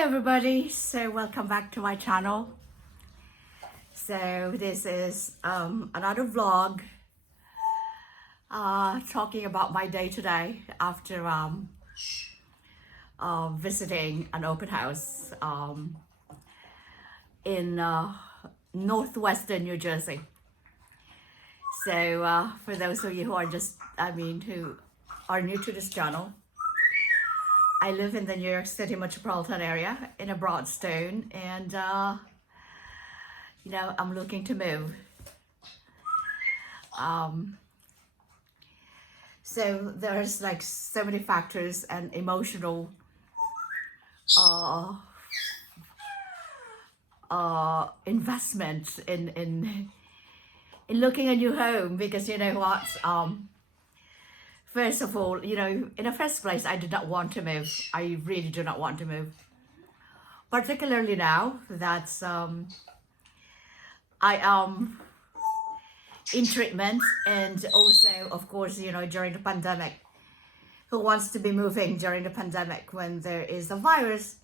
Hi everybody, so welcome back to my channel. So this is another vlog talking about my day today after visiting an open house in northwestern New Jersey. So for those of you who are who are new to this channel, I live in the New York City metropolitan area in a broadstone, and I'm looking to move. So there's like so many factors and emotional investment in looking a new home, because you know what, first of all, in the first place, I did not want to move. I really do not want to move, particularly now that I am in treatment, and also, of course, during the pandemic. Who wants to be moving during the pandemic when there is a virus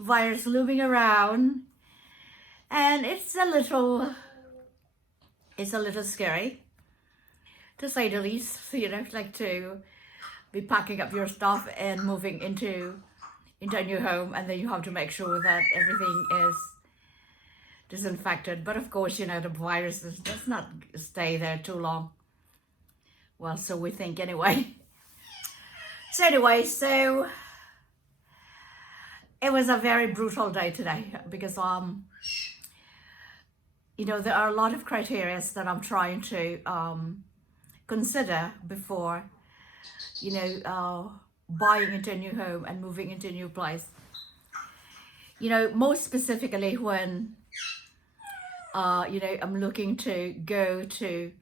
looming around? And it's a little scary, to say the least. Like to be packing up your stuff and moving into a new home, and then you have to make sure that everything is disinfected. But of course, the virus does not stay there too long. Well, so we think anyway. So it was a very brutal day today, because there are a lot of criteria that I'm trying to consider before buying into a new home and moving into a new place. Most specifically when I'm looking to go to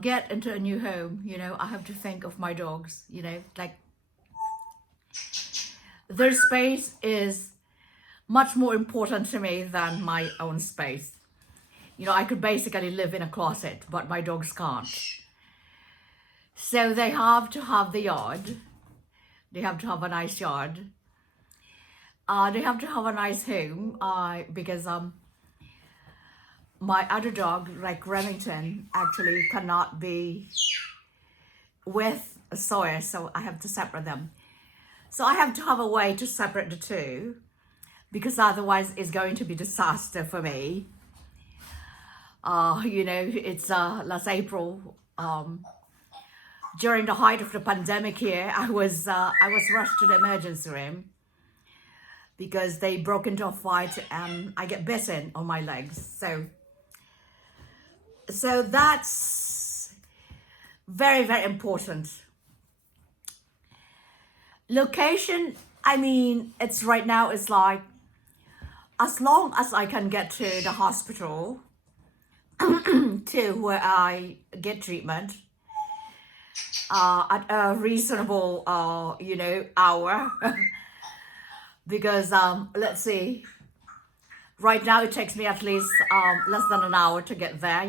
get into a new home. I have to think of my dogs. Like, their space is much more important to me than my own space. I could basically live in a closet, but my dogs can't. So they have to have the yard. They have to have a nice yard. They have to have a nice home, because my other dog, like Remington, actually cannot be with Sawyer, so I have to separate them. So I have to have a way to separate the two, because otherwise it's going to be disaster for me. It's last April, during the height of the pandemic here, I was rushed to the emergency room because they broke into a fight and I get bitten on my legs. So that's very, very important. Location, it's right now, it's like, as long as I can get to the hospital to where I get treatment at a reasonable hour. Because let's see, right now it takes me at least less than an hour to get there,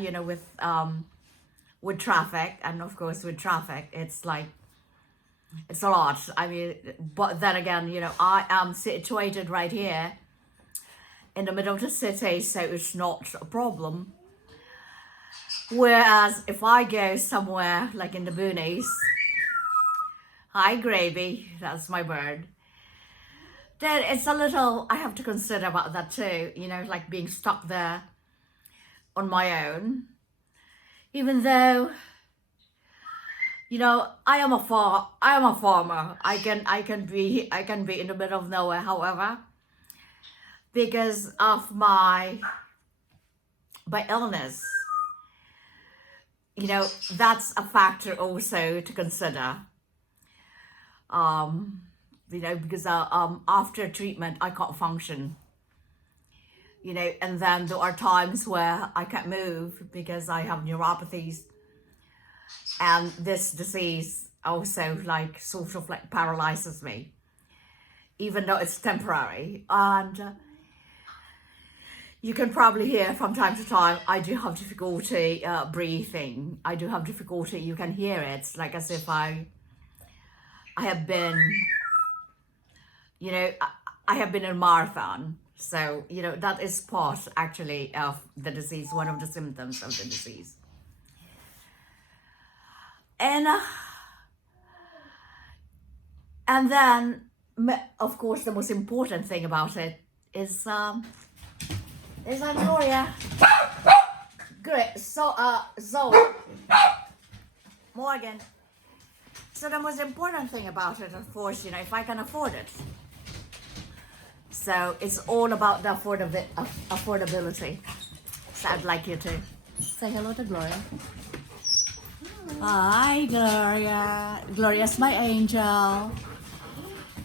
with traffic. And of course with traffic, it's a lot. But then again, I am situated right here in the middle of the city, so it's not a problem. Whereas if I go somewhere like in the boonies, hi Gravy, that's my bird, then it's a little, I have to consider about that too, like being stuck there on my own. Even though, I am a farmer. I can be in the middle of nowhere. However, because of my illness, that's a factor also to consider. Because after treatment I can't function. And then there are times where I can't move because I have neuropathies, and this disease also sort of paralyzes me, even though it's temporary. And you can probably hear from time to time I do have difficulty breathing. I do have difficulty, you can hear it, like as if I have been you know, I have been in marathon. So, you know, that is part actually of the disease, one of the symptoms of the disease. And then, of course, the most important thing about it is Gloria. Great. So, Zoe, Morgan. So the most important thing about it, of course, you know, if I can afford it. So it's all about the affordability. So I'd like you to say hello to Gloria. Hi, Gloria. Gloria's my angel.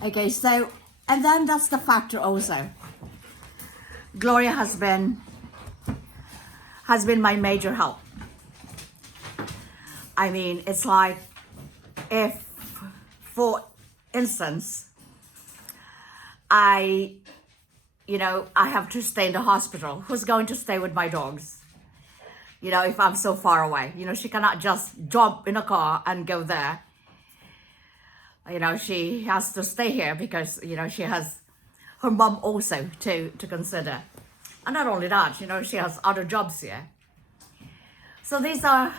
Okay, so, and then that's the factor also. Gloria has been my major help. I mean, it's like, if, for instance, I have to stay in the hospital, who's going to stay with my dogs? You know, if I'm so far away, you know, she cannot just jump in a car and go there. You know, she has to stay here because, you know, she has her mom also to consider. And not only that, you know, she has other jobs here. So these are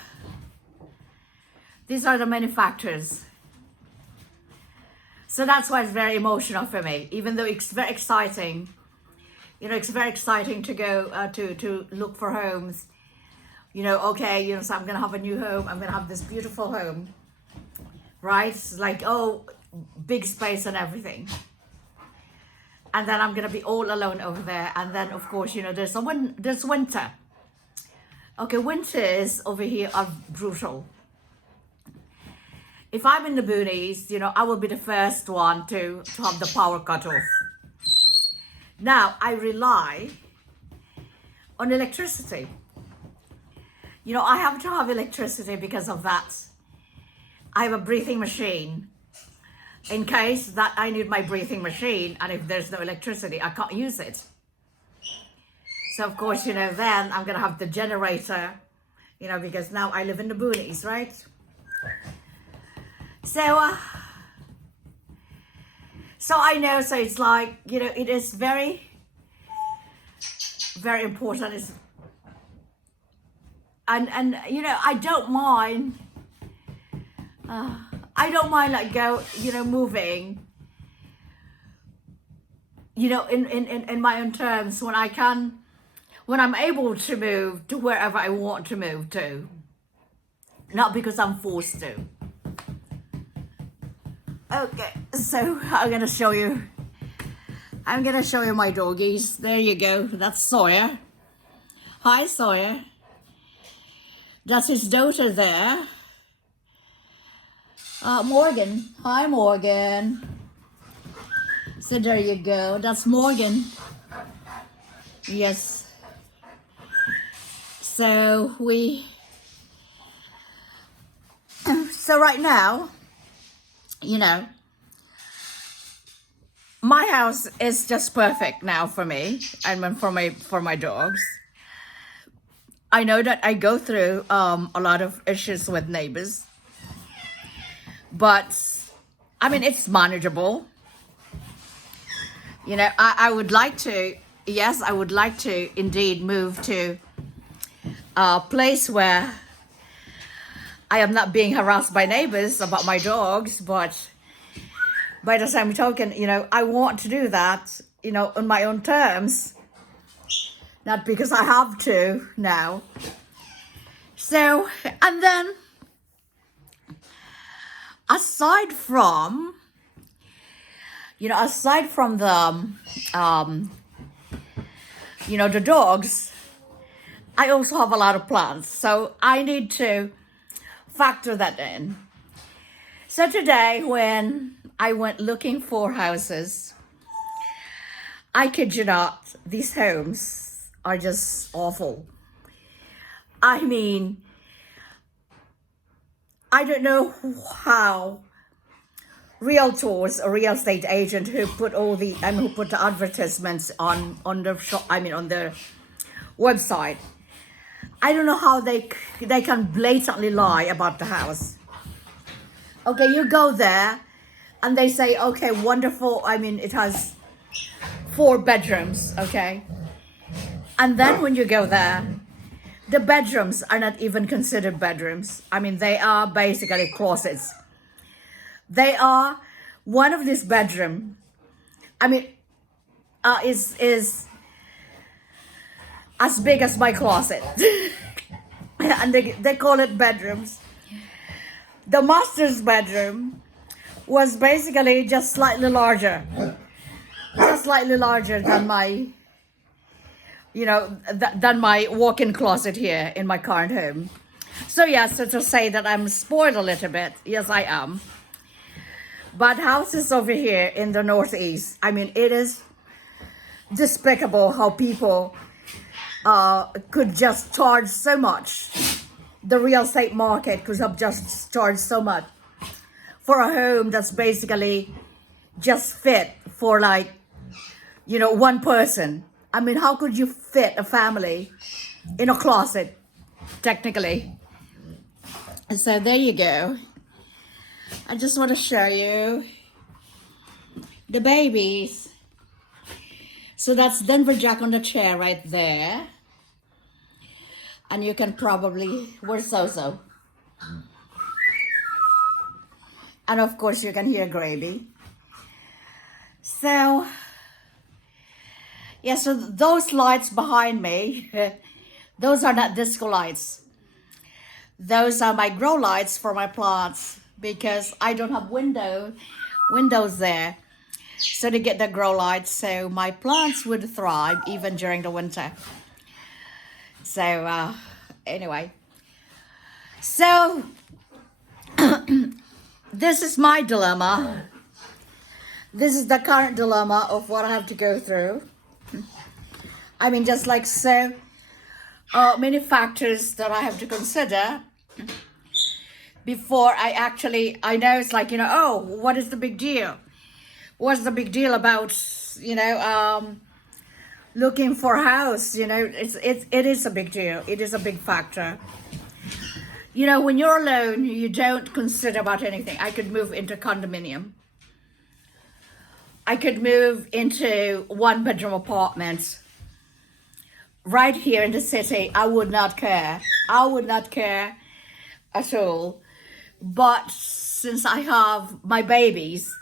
the many factors. So that's why it's very emotional for me, even though it's very exciting. You know, it's very exciting to go to look for homes. You know, okay, you know, so I'm going to have a new home. I'm going to have this beautiful home, right? It's like, oh, big space and everything. And then I'm going to be all alone over there. And then, of course, you know, there's winter. Okay, winters over here are brutal. If I'm in the boonies, you know, I will be the first one to have the power cut off. Now, I rely on electricity. You know, I have to have electricity because of that. I have a breathing machine. In case that I need my breathing machine, and if there's no electricity, I can't use it. So, of course, you know, then I'm going to have the generator, you know, because now I live in the boonies, right? So I know, so it's like, you know, it is very, very important. And you know, I don't mind like moving, you know, in my own terms when I'm able to move to wherever I want to move to, not because I'm forced to. Okay, so I'm gonna show you my doggies. There you go. That's Sawyer. Hi, Sawyer. That's his daughter there. Morgan. Hi, Morgan. So there you go. That's Morgan. Yes. So right now, you know, my house is just perfect now for me and for my dogs. I know that I go through a lot of issues with neighbors, but I mean, it's manageable. You know, I would like to indeed move to a place where I am not being harassed by neighbors about my dogs, but by the same token, you know, I want to do that, you know, on my own terms, not because I have to now. So, and then aside from the, you know, the dogs, I also have a lot of plants. So I need to factor that in. So today, when I went looking for houses, I kid you not, these homes are just awful. I mean, I don't know how realtors or real estate agent who put the advertisements on the shop, on the website. I don't know how they can blatantly lie about the house. Okay, you go there, And they say, okay, wonderful. I mean, it has 4 bedrooms, okay? And then when you go there, the bedrooms are not even considered bedrooms. I mean, they are basically closets. They are one of these bedroom. I mean, is as big as my closet, and they call it bedrooms. The master's bedroom was basically just slightly larger than my, than my walk-in closet here in my current home. So yes, so to say that I'm spoiled a little bit, yes, I am. But houses over here in the Northeast, I mean, it is despicable how people could just charge so much. The real estate market could have just charged so much for a home that's basically just fit for like, one person. I mean, how could you fit a family in a closet, technically? And so there you go. I just want to show you the babies. So that's Denver Jack on the chair right there. And you can probably, where's Zozo? And of course you can hear Gravy. So, yeah, so those lights behind me, those are not disco lights. Those are my grow lights for my plants because I don't have windows there. So to get the grow lights, so my plants would thrive even during the winter. So anyway, so this is my dilemma. This is the current dilemma of what I have to go through. I mean, just like so many factors that I have to consider before I know it's like, oh, what is the big deal? What's the big deal about, looking for a house? It is a big deal. It is a big factor. When you're alone, you don't consider about anything. I could move into condominium. I could move into 1-bedroom apartments right here in the city. I would not care. I would not care at all. But since I have my babies,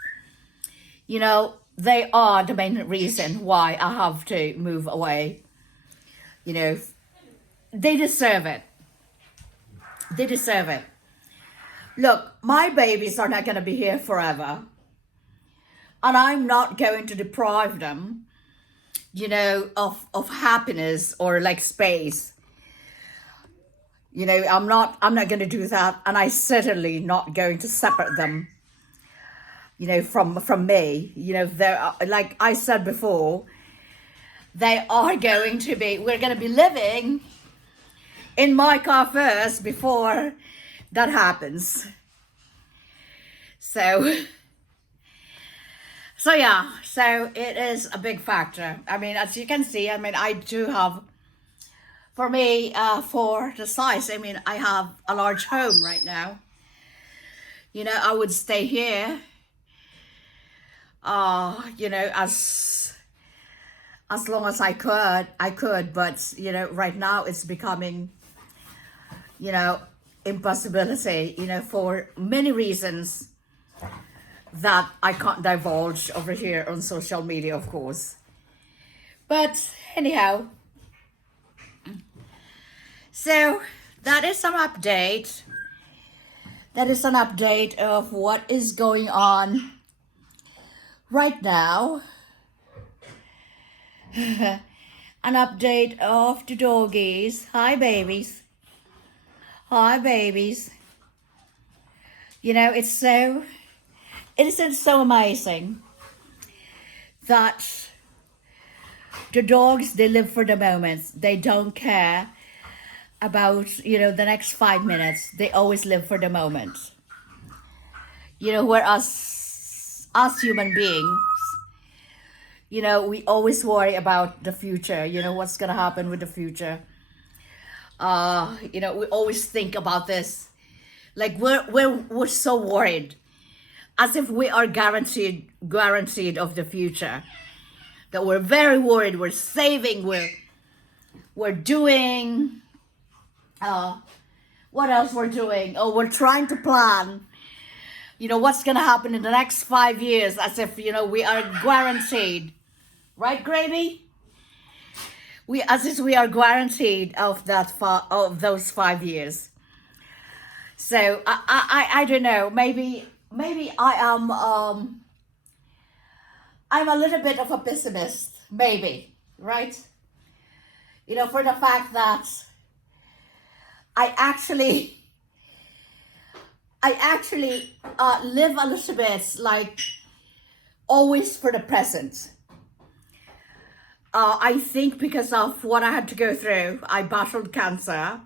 they are the main reason why I have to move away. They deserve it. They deserve it. Look, my babies are not going to be here forever. And I'm not going to deprive them, of happiness or like space. I'm not going to do that. And I certainly not going to separate them, from me. They're, like I said before, we're going to be living in my car first before that happens. So yeah, so it is a big factor. I mean, as you can see, I do have, for me, for the size, I have a large home right now. I would stay here, as long as I could, but, right now it's becoming, impossibility, for many reasons that I can't divulge over here on social media, of course. But anyhow, so that is an update. That is an update of what is going on right now. An update of the doggies. Hi, babies. Hi, babies. It isn't so amazing that the dogs, they live for the moment. They don't care about, the next 5 minutes. They always live for the moment. Whereas us human beings, we always worry about the future, what's going to happen with the future. We always think about this. Like we're so worried as if we are guaranteed of the future. That we're very worried, we're saving, we're doing, what else we're doing? Oh, we're trying to plan, what's going to happen in the next 5 years, as if, we are guaranteed. Right, Gravy? As if we are guaranteed of those 5 years. So I don't know. Maybe I am. I'm a little bit of a pessimist. Maybe, right? For the fact that I actually live a little bit like always for the present. I think because of what I had to go through, I battled cancer.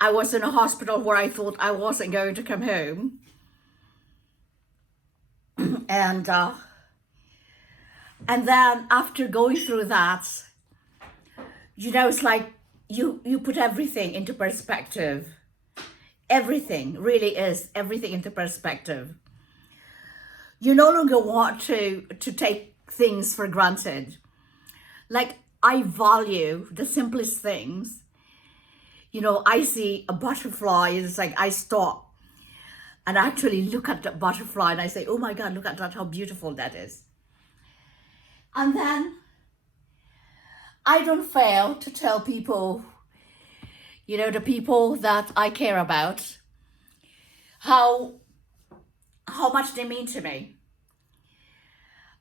I was in a hospital where I thought I wasn't going to come home. And then after going through that, it's like you put everything into perspective. Everything really is everything into perspective. You no longer want to take things for granted. Like, I value the simplest things. I see a butterfly, it's like I stop and actually look at the butterfly and I say, oh my God, look at that, how beautiful that is. And then I don't fail to tell people, the people that I care about, how much they mean to me.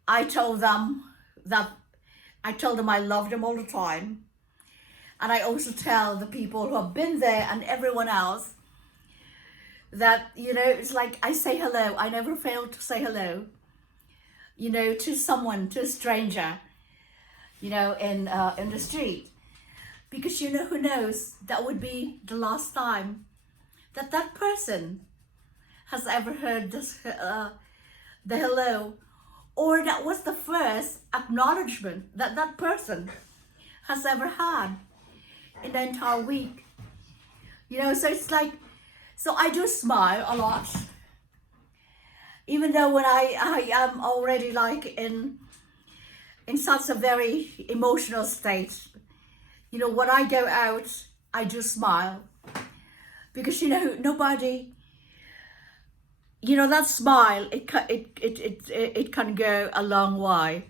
I told them I love them all the time. And I also tell the people who have been there and everyone else that, it's like I say hello. I never fail to say hello, to someone, to a stranger, in the street. Because who knows, that would be the last time that person has ever heard this, the hello, or that was the first acknowledgement that person has ever had in the entire week. So it's like, so I do smile a lot, even though when I am already like in such a very emotional state. When I go out, I do smile, because nobody, that smile, it can go a long way,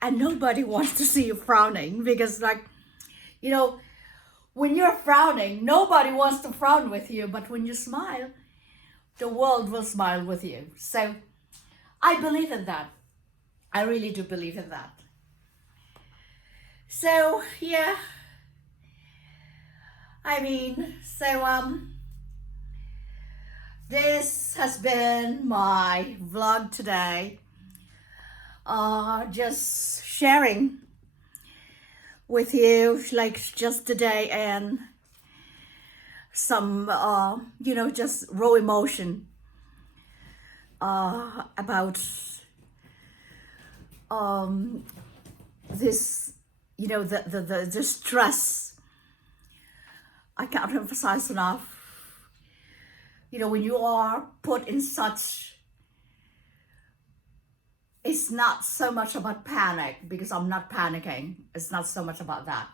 and nobody wants to see you frowning, because like, when you're frowning, nobody wants to frown with you, but when you smile, the world will smile with you. So I believe in that. I really do believe in that. So yeah, I mean, so this has been my vlog today. Just sharing with you, like, just today, and some just raw emotion about this, the stress. I can't emphasize enough, when you are put in such, it's not so much about panic, because I'm not panicking. It's not so much about that.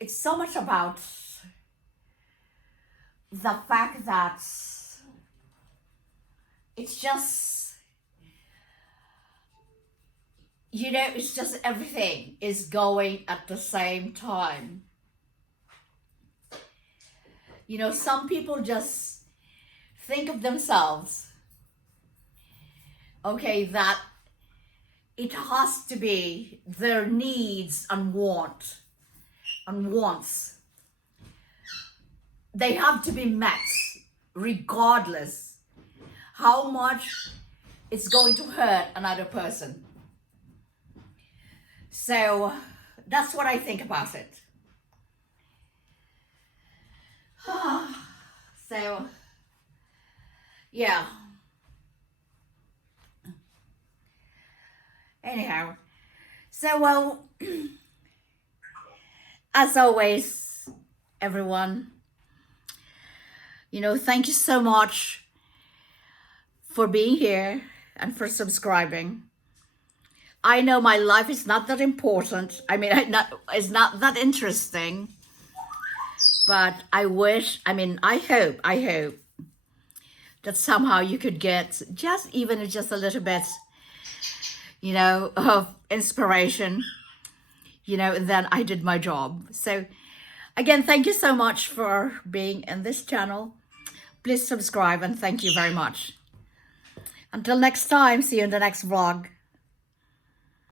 It's so much about the fact that it's just, it's just everything is going at the same time. Some people just think of themselves, okay, that it has to be their needs and wants. They have to be met regardless how much it's going to hurt another person. So that's what I think about it. So yeah. Anyhow, so well, as always, everyone, thank you so much for being here and for subscribing. I know my life is not that important. I mean, it's not that interesting. But I hope that somehow you could get just a little bit, of inspiration, and then I did my job. So again, thank you so much for being in this channel. Please subscribe and thank you very much. Until next time, see you in the next vlog.